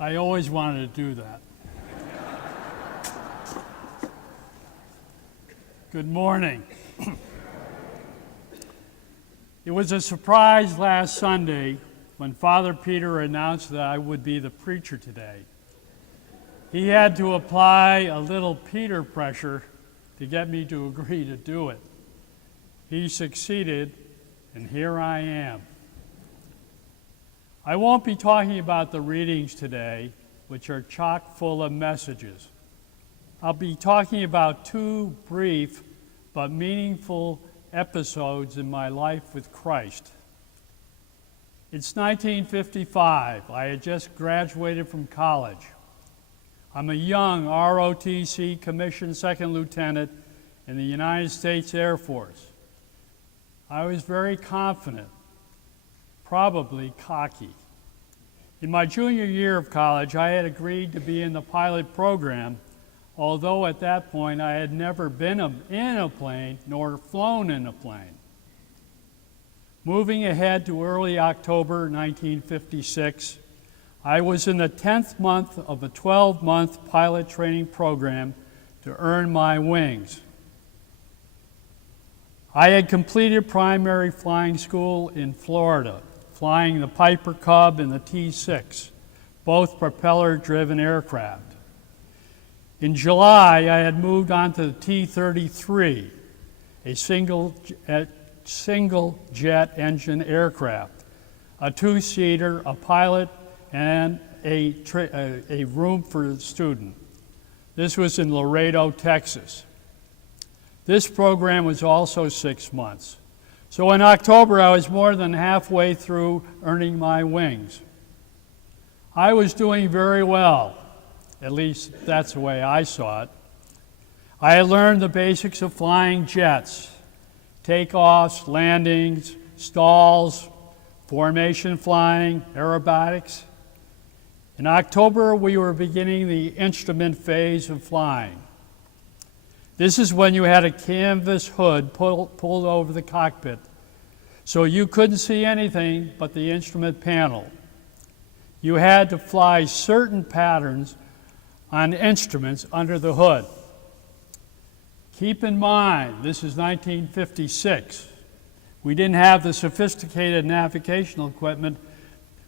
I always wanted to do that. Good morning. It was a surprise last Sunday when Father Peter announced that I would be the preacher today. He had to apply a little Peter pressure to get me to agree to do it. He succeeded, and here I am. I won't be talking about the readings today, which are chock full of messages. I'll be talking about two brief but meaningful episodes in my life with Christ. It's 1955. I had just graduated from college. I'm a young ROTC commissioned second lieutenant in the United States Air Force. I was very confident, probably cocky. In my junior year of college, I had agreed to be in the pilot program, although at that point I had never been in a plane nor flown in a plane. Moving ahead to early October 1956, I was in the 10th month of a 12-month pilot training program to earn my wings. I had completed primary flying school in Florida, flying the Piper Cub and the T-6, both propeller-driven aircraft. In July, I had moved on to the T-33, a single-jet engine aircraft, a two-seater, a pilot, and a room for the student. This was in Laredo, Texas. This program was also 6 months. So in October, I was more than halfway through earning my wings. I was doing very well. At least that's the way I saw it. I had learned the basics of flying jets, takeoffs, landings, stalls, formation flying, aerobatics. In October, we were beginning the instrument phase of flying. This is when you had a canvas hood pulled over the cockpit, so you couldn't see anything but the instrument panel. You had to fly certain patterns on instruments under the hood. Keep in mind, this is 1956. We didn't have the sophisticated navigational equipment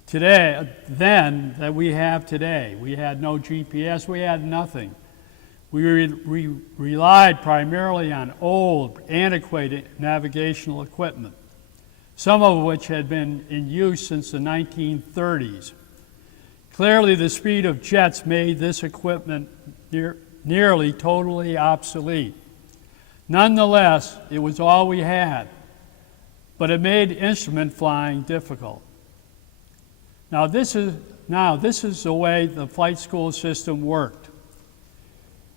then that we have today. We had no GPS, we had nothing. We relied primarily on old, antiquated navigational equipment, some of which had been in use since the 1930s. Clearly, the speed of jets made this equipment nearly totally obsolete. Nonetheless, it was all we had, but it made instrument flying difficult. Now this is the way the flight school system worked.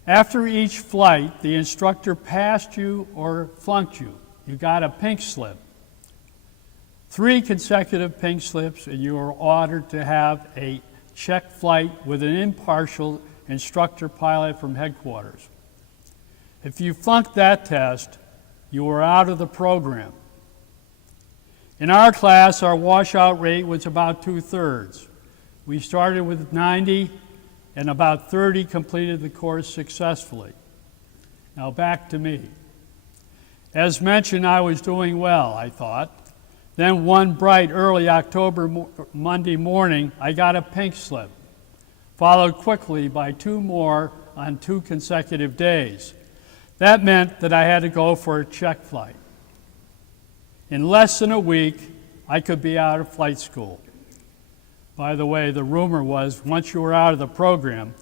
After each flight, the instructor passed you or flunked you. You got a pink slip. 3 consecutive pink slips, and you were ordered to have a check flight with an impartial instructor pilot from headquarters. If you flunked that test, you were out of the program. In our class, our washout rate was about 2/3. We started with 90, and about 30 completed the course successfully. Now back to me. As mentioned, I was doing well, I thought. Then one bright early October Monday morning, I got a pink slip, followed quickly by 2 more on 2 consecutive days. That meant that I had to go for a check flight. In less than a week, I could be out of flight school. By the way, the rumor was once you were out of the program,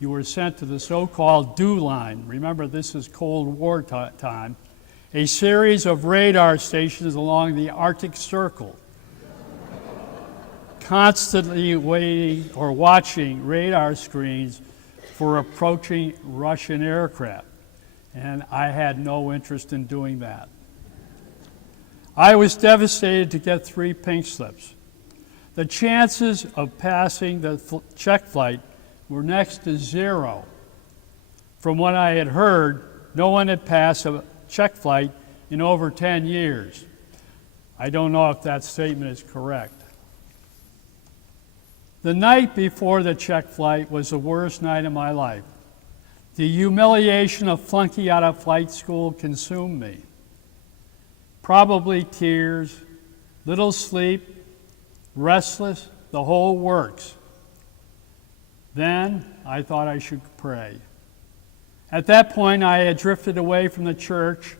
you were sent to the so-called DEW line. Remember, this is Cold War time. A series of radar stations along the Arctic Circle, constantly waiting or watching radar screens for approaching Russian aircraft. And I had no interest in doing that. I was devastated to get 3 pink slips. The chances of passing the check flight were next to 0. From what I had heard, no one had passed a check flight in over 10 years. I don't know if that statement is correct. The night before the check flight was the worst night of my life. The humiliation of flunking out of flight school consumed me. Probably tears, little sleep, restless, the whole works. Then I thought I should pray. At that point, I had drifted away from the church,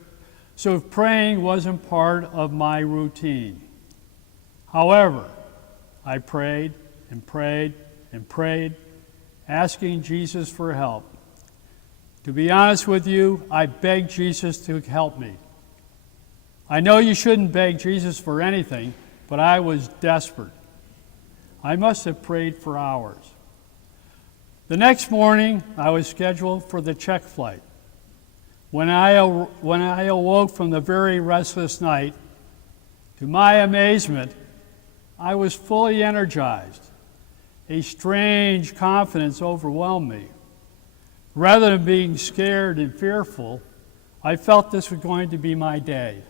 so praying wasn't part of my routine. However, I prayed and prayed and prayed, asking Jesus for help. To be honest with you, I begged Jesus to help me. I know you shouldn't beg Jesus for anything, but I was desperate. I must have prayed for hours. The next morning, I was scheduled for the check flight. When I awoke from the very restless night, to my amazement, I was fully energized. A strange confidence overwhelmed me. Rather than being scared and fearful, I felt this was going to be my day.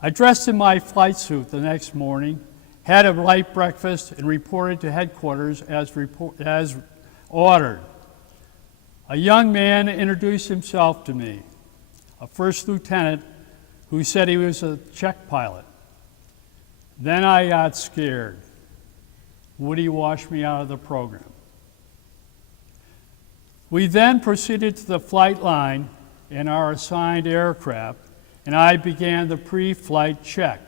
I dressed in my flight suit the next morning, had a light breakfast, and reported to headquarters as ordered. A young man introduced himself to me, a first lieutenant who said he was a check pilot. Then I got scared. Would he wash me out of the program? We then proceeded to the flight line in our assigned aircraft, and I began the pre-flight check.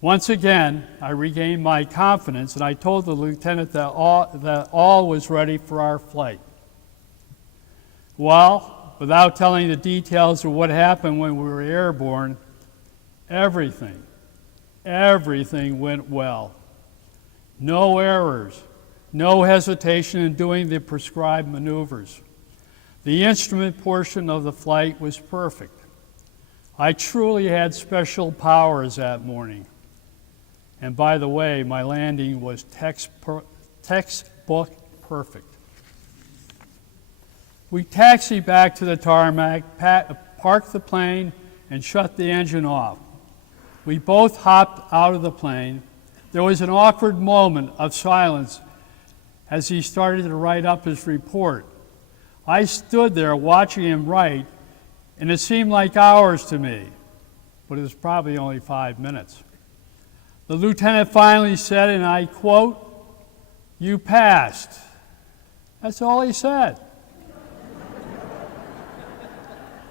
Once again, I regained my confidence, and I told the lieutenant that all was ready for our flight. Well, without telling the details of what happened when we were airborne, everything went well. No errors, no hesitation in doing the prescribed maneuvers. The instrument portion of the flight was perfect. I truly had special powers that morning. And by the way, my landing was textbook perfect. We taxied back to the tarmac, parked the plane, and shut the engine off. We both hopped out of the plane. There was an awkward moment of silence as he started to write up his report. I stood there watching him write, and it seemed like hours to me, but it was probably only 5 minutes. The lieutenant finally said, and I quote, "You passed." That's all he said.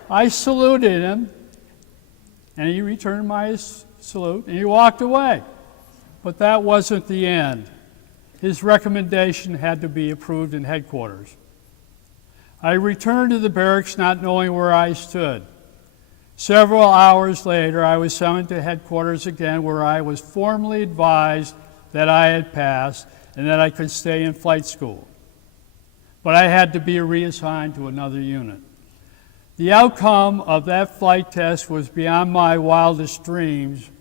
I saluted him, and he returned my salute, and he walked away. But that wasn't the end. His recommendation had to be approved in headquarters. I returned to the barracks not knowing where I stood. Several hours later, I was summoned to headquarters again, where I was formally advised that I had passed and that I could stay in flight school. But I had to be reassigned to another unit. The outcome of that flight test was beyond my wildest dreams,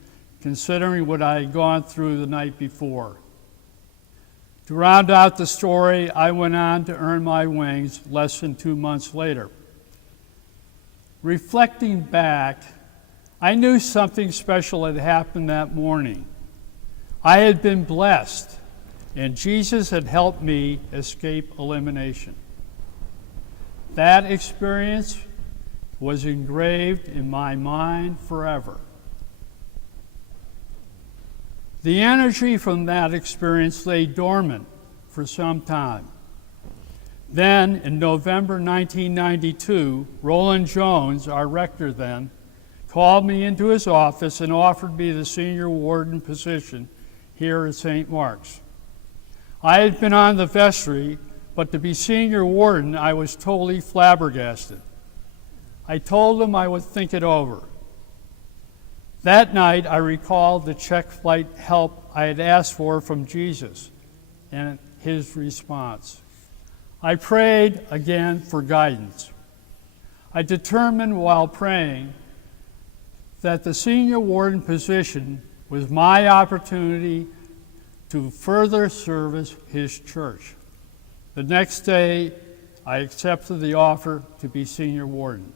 considering what I had gone through the night before. To round out the story, I went on to earn my wings less than 2 months later. Reflecting back, I knew something special had happened that morning. I had been blessed, and Jesus had helped me escape elimination. That experience was engraved in my mind forever. The energy from that experience lay dormant for some time. Then, in November 1992, Roland Jones, our rector then, called me into his office and offered me the senior warden position here at St. Mark's. I had been on the vestry, but to be senior warden, I was totally flabbergasted. I told him I would think it over. That night, I recalled the check flight help I had asked for from Jesus and his response. I prayed again for guidance. I determined while praying that the senior warden position was my opportunity to further service his church. The next day, I accepted the offer to be senior warden.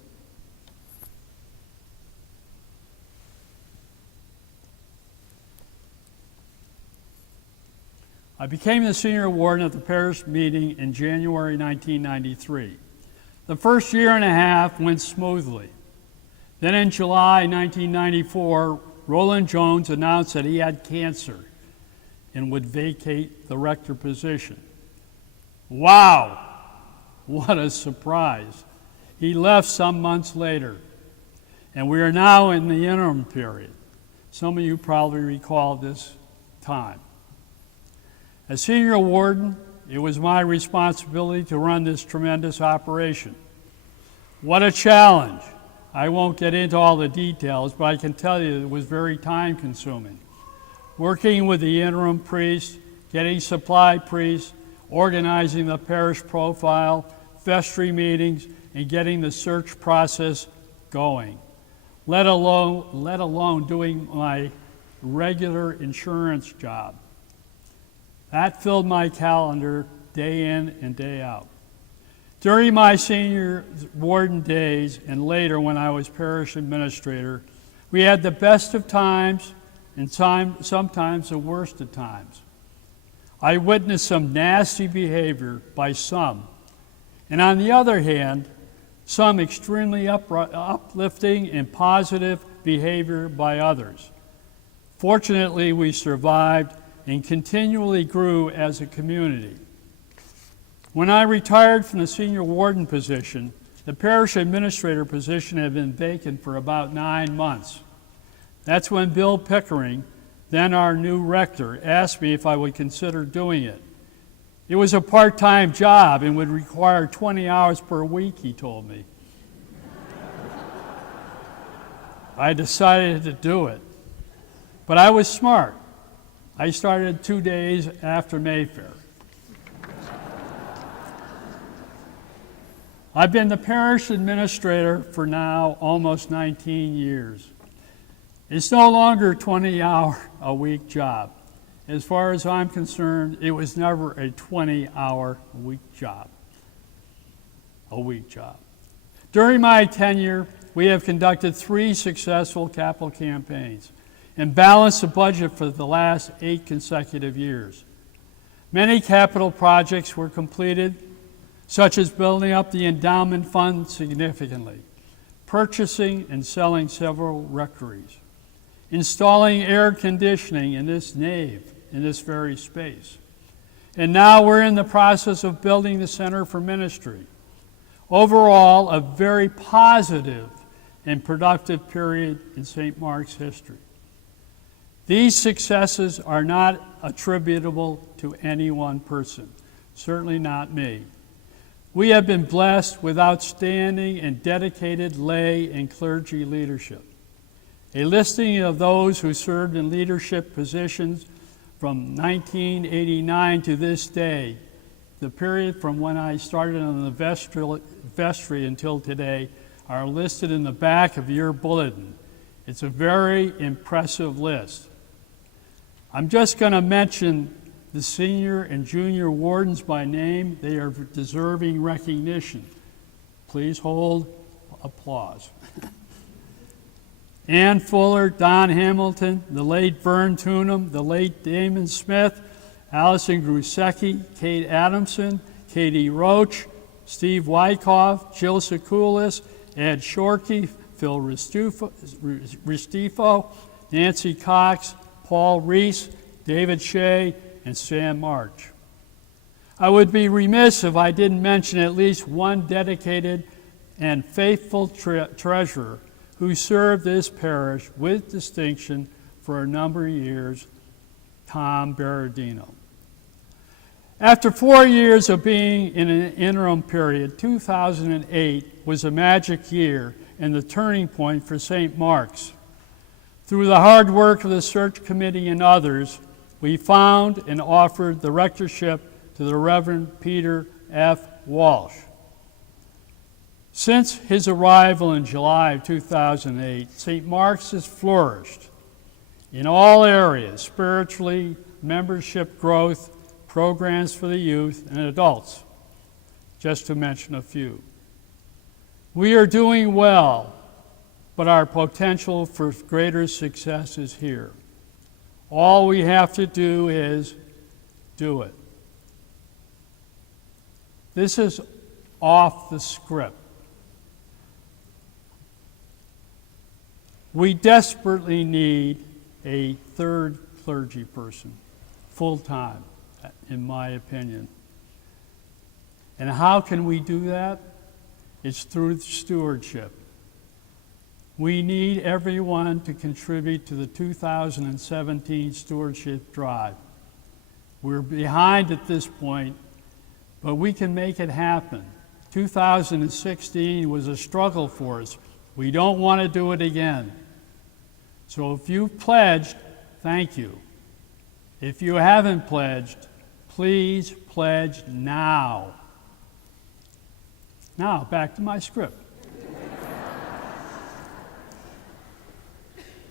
I became the senior warden at the parish meeting in January 1993. The first year and a half went smoothly. Then in July 1994, Roland Jones announced that he had cancer and would vacate the rector position. Wow, what a surprise. He left some months later, and we are now in the interim period. Some of you probably recall this time. As senior warden, it was my responsibility to run this tremendous operation. What a challenge. I won't get into all the details, but I can tell you it was very time-consuming. Working with the interim priest, getting supply priests, organizing the parish profile, vestry meetings, and getting the search process going, let alone doing my regular insurance job. That filled my calendar day in and day out. During my senior warden days and later when I was parish administrator, we had the best of times and sometimes the worst of times. I witnessed some nasty behavior by some, and on the other hand, some extremely uplifting and positive behavior by others. Fortunately, we survived and continually grew as a community. When I retired from the senior warden position, the parish administrator position had been vacant for about 9 months. That's when Bill Pickering, then our new rector, asked me if I would consider doing it. It was a part-time job and would require 20 hours per week, he told me. I decided to do it. But I was smart. I started 2 days after Mayfair. I've been the parish administrator for now almost 19 years. It's no longer a 20-hour-a-week job. As far as I'm concerned, it was never a 20-hour-a-week job. During my tenure, we have conducted 3 successful capital campaigns and balanced the budget for the last 8 consecutive years. Many capital projects were completed, such as building up the endowment fund significantly, purchasing and selling several rectories, installing air conditioning in this nave, in this very space. And now we're in the process of building the Center for Ministry. Overall, a very positive and productive period in St. Mark's history. These successes are not attributable to any one person, certainly not me. We have been blessed with outstanding and dedicated lay and clergy leadership. A listing of those who served in leadership positions from 1989 to this day, the period from when I started on the vestry until today, are listed in the back of your bulletin. It's a very impressive list. I'm just going to mention the senior and junior wardens by name. They are deserving recognition. Please hold applause. Ann Fuller, Don Hamilton, the late Vern Tunham, the late Damon Smith, Allison Grusecki, Kate Adamson, Katie Roach, Steve Wyckoff, Jill Sekulis, Ed Shorkey, Phil Ristifo, Nancy Cox, Paul Reese, David Shea, and Sam March. I would be remiss if I didn't mention at least one dedicated and faithful treasurer who served this parish with distinction for a number of years, Tom Berardino. After 4 years of being in an interim period, 2008 was a magic year and the turning point for St. Mark's. Through the hard work of the search committee and others, we found and offered the rectorship to the Reverend Peter F. Walsh. Since his arrival in July of 2008, St. Mark's has flourished in all areas, spiritually, membership growth, programs for the youth and adults, just to mention a few. We are doing well, but our potential for greater success is here. All we have to do is do it. This is off the script. We desperately need a third clergy person, full-time, in my opinion. And how can we do that? It's through stewardship. We need everyone to contribute to the 2017 stewardship drive. We're behind at this point, but we can make it happen. 2016 was a struggle for us. We don't want to do it again. So if you've pledged, thank you. If you haven't pledged, please pledge now. Now, back to my script.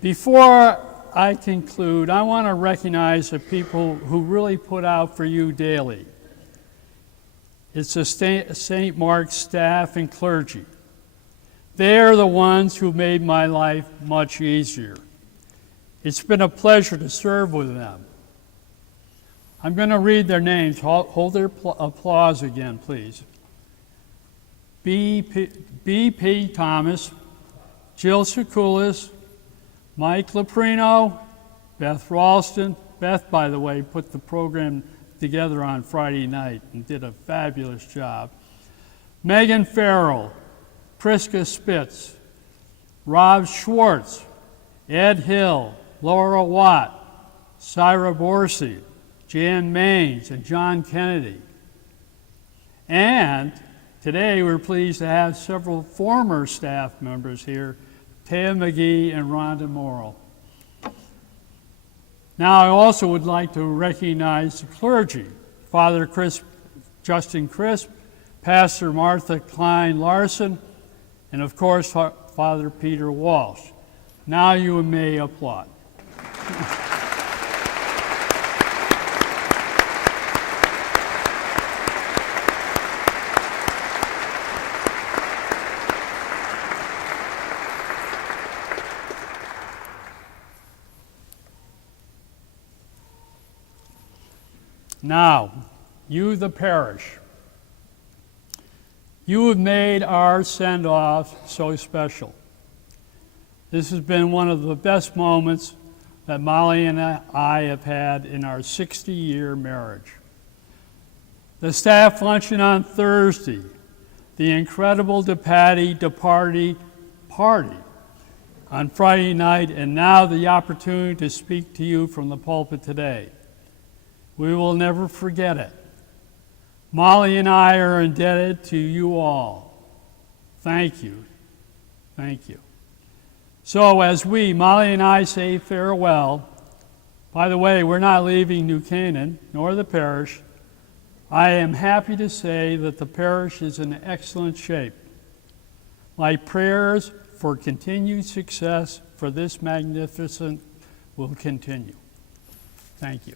Before I conclude, I want to recognize the people who really put out for you daily. It's the St. Mark's staff and clergy. They are the ones who made my life much easier. It's been a pleasure to serve with them. I'm going to read their names. Hold their applause again, please. B.P. Thomas, Jill Sekulis, Mike Leprino, Beth Ralston. Beth, by the way, put the program together on Friday night and did a fabulous job. Megan Farrell, Priska Spitz, Rob Schwartz, Ed Hill, Laura Watt, Syra Borsi, Jan Maines, and John Kennedy. And today we're pleased to have several former staff members here, Taya McGee and Rhonda Morrill. Now I also would like to recognize the clergy, Father Justin Crisp, Pastor Martha Klein Larson, and of course Father Peter Walsh. Now you may applaud. Now, you the parish, you have made our send-off so special. This has been one of the best moments that Molly and I have had in our 60-year marriage. The staff luncheon on Thursday, the incredible DePatie party on Friday night, and now the opportunity to speak to you from the pulpit today. We will never forget it. Molly and I are indebted to you all. Thank you. Thank you. So as Molly and I, say farewell, by the way, we're not leaving New Canaan, nor the parish. I am happy to say that the parish is in excellent shape. My prayers for continued success for this magnificent will continue. Thank you.